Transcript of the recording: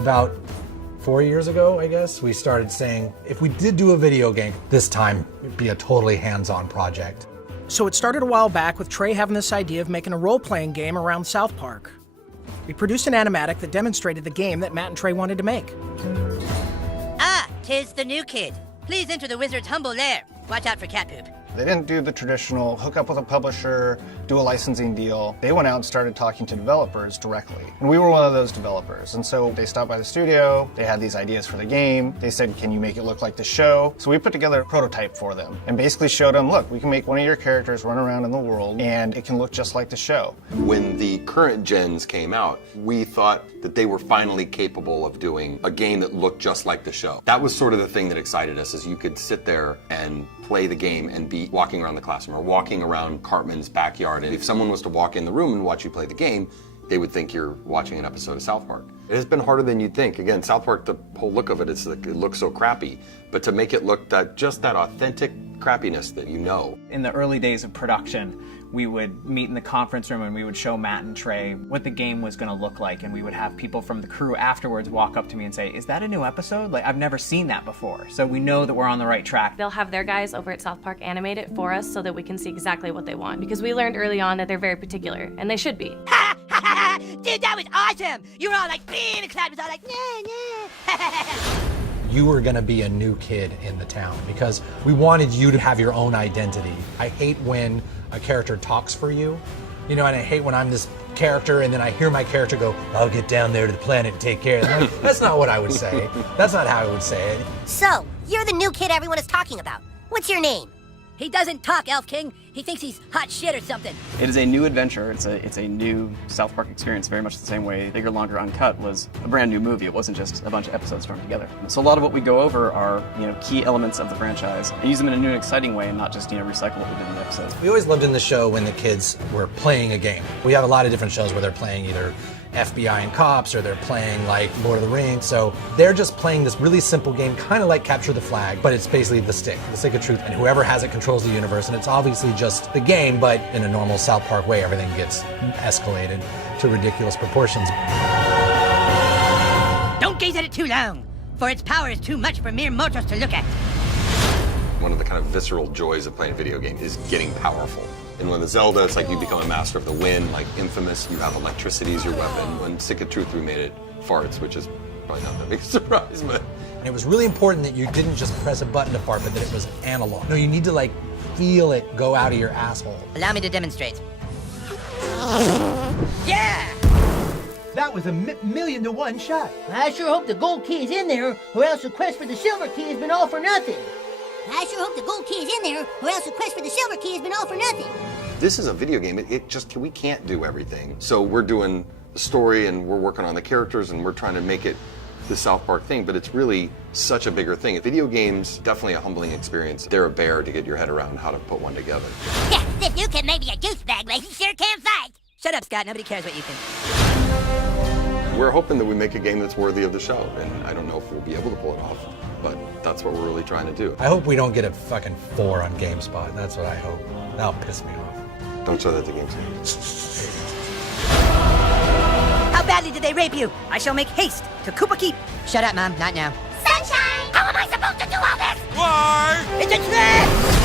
About 4 years ago, I guess, we started saying, if we did do a video game, this time it'd be a totally hands-on project. So it started a while back with Trey having this idea of making a role-playing game around South Park. We produced an animatic that demonstrated the game that Matt and Trey wanted to make. Ah, 'tis the new kid. Please enter the wizard's humble lair. Watch out for cat poop. They didn't do the traditional hook up with a publisher, do a licensing deal. They went out and started talking to developers directly. And we were one of those developers. And so they stopped by the studio, they had these ideas for the game. They said, can you make it look like the show? So we put together a prototype for them and basically showed them, look, we can make one of your characters run around in the world and it can look just like the show. When the current gens came out, we thought that they were finally capable of doing a game that looked just like the show. That was sort of the thing that excited us, is you could sit there and play the game and be walking around the classroom or walking around Cartman's backyard. And if someone was to walk in the room and watch you play the game, they would think you're watching an episode of South Park. It has been harder than you'd think. Again, South Park, the whole look of it is like, it looks so crappy, but to make it look just that authentic crappiness that you know. In the early days of production, we would meet in the conference room and we would show Matt and Trey what the game was going to look like, and we would have people from the crew afterwards walk up to me and say, is that a new episode? Like, I've never seen that before. So we know that we're on the right track. They'll have their guys over at South Park animate it for us so that we can see exactly what they want, because we learned early on that they're very particular, and they should be. Ha ha ha! Dude, that was awesome! You were all like, and the crowd was all like, nah. You were gonna be a new kid in the town because we wanted you to have your own identity. I hate when a character talks for you, you know, and I hate when I'm this character and then I hear my character go, I'll get down there to the planet and take care of them. Like, that's not what I would say. That's not how I would say it. So, you're the new kid everyone is talking about. What's your name? He doesn't talk, Elf King. He thinks he's hot shit or something. It is a new adventure. It's a new South Park experience, very much the same way Bigger, Longer, Uncut was a brand new movie. It wasn't just a bunch of episodes thrown together. So a lot of what we go over are, key elements of the franchise and use them in a new and exciting way and not just, recycle what we did in the episodes. We always loved in the show when the kids were playing a game. We have a lot of different shows where they're playing either FBI and cops, or they're playing like Lord of the Rings. So they're just playing this really simple game, kind of like Capture the Flag, but it's basically the stick of truth, and whoever has it controls the universe, and it's obviously just the game, but in a normal South Park way, everything gets escalated to ridiculous proportions. Don't gaze at it too long, for its power is too much for mere mortals to look at. One of the kind of visceral joys of playing a video game is getting powerful. And when the Zelda, it's like you become a master of the wind, like Infamous, you have electricity as your weapon. When Stick of Truth, we made it farts, which is probably not that big a surprise, but... And it was really important that you didn't just press a button to fart, but that it was analog. No, you need to like feel it go out of your asshole. Allow me to demonstrate. Yeah! That was a million to one shot. I sure hope the gold key is in there, or else the quest for the silver key has been all for nothing. I sure hope the gold key is in there, or else the quest for the silver key has been all for nothing. This is a video game. We can't do everything. So we're doing the story and we're working on the characters and we're trying to make it the South Park thing, but it's really such a bigger thing. Video games, definitely a humbling experience. They're a bear to get your head around how to put one together. Yeah, if you can make me a douchebag, like he sure can fight. Shut up, Scott. Nobody cares what you think. We're hoping that we make a game that's worthy of the show, and I don't know if we'll be able to pull it off, but that's what we're really trying to do. I hope we don't get a fucking 4 on GameSpot. That's what I hope. That'll piss me off. Don't show that to GameSpot. How badly did they rape you? I shall make haste to Koopa Keep. Shut up, Mom. Not now. Sunshine! How am I supposed to do all this? Why? It's a trap!